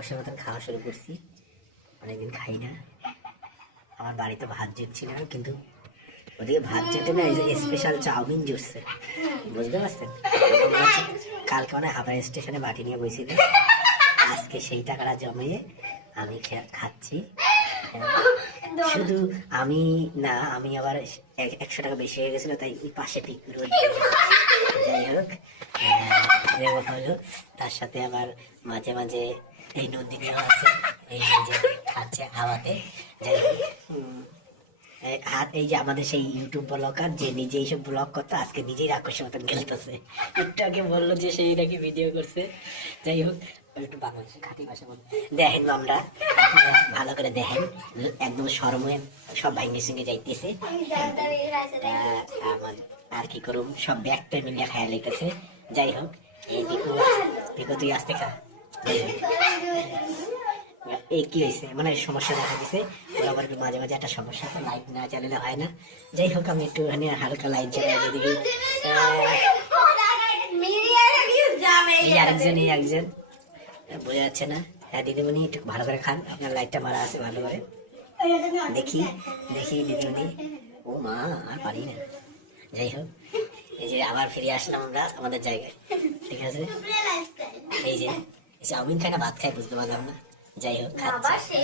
রাক্ষসের মতন খাওয়া শুরু করছি। অনেকদিন খাই না। আমার বাড়িতে ভাত জুটছিল না, কিন্তু ওদিকে ভাত জুটে না, স্পেশাল চাউমিন জুটছে, বুঝতে পারছেন? কালকে মানে হাওড়া স্টেশনে বাটি নিয়ে বসেছিল, আজকে সেই টাকাটা জমিয়ে আমি খাচ্ছি। শুধু আমি না, আমি আবার 100 টাকা বেশি হয়ে গেছিল, তাই ওই পাশে পিকুর যাই হোক হলো। তার সাথে আবার মাঝে মাঝে এই নন্দিনীও আছে, এই যে খাচ্ছে হাওয়াতে। যাই হোক এই যে আমাদের সেই ইউটিউব ব্লগার যে নিজে এইসব ব্লগ করতো, আজকে নিজেই রাক্ষসের মতন খেলতেছে। একটু আগে বললো যে সেই নাকি ভিডিও করছে। যাই হোক একটু বাংলাদেশের খাঁটি ভাষা বল দেখেন, আমরা ভালো করে দেখেন, একদম শরমে সব ভাঙ্গে সঙ্গে যাইতেছে। আর কি করুম, সব ব্যাগটা মিলিয়ে খায়া লাইতেছে। যাই হোক এই দেখো তুই আসতে খা। যাই হোক এই কি হয়েছে, মানে সমস্যা দেখা দিছে। আবার মাঝে মাঝে একটা সমস্যা আছে, লাইট না জ্বালালে হয় না। যাই হোক আমি একটুখানি হালকা লাইট জ্বালাই দিদি। একজন বোঝা যাচ্ছে না। হ্যাঁ দিদিমণি একটু ভালো করে খান, আপনার লাইটটা মারা আছে ভালো করে। দেখি দেখি দিদিমণি, ও মা আর পারি না। যাই হোক এই যে আবার ফিরে আসলাম আমরা আমাদের জায়গায়, ঠিক আছে? এই যে চাউমিন খাই না ভাত খাই বুঝতে পারলাম না। যাই হোক খাচ্ছি।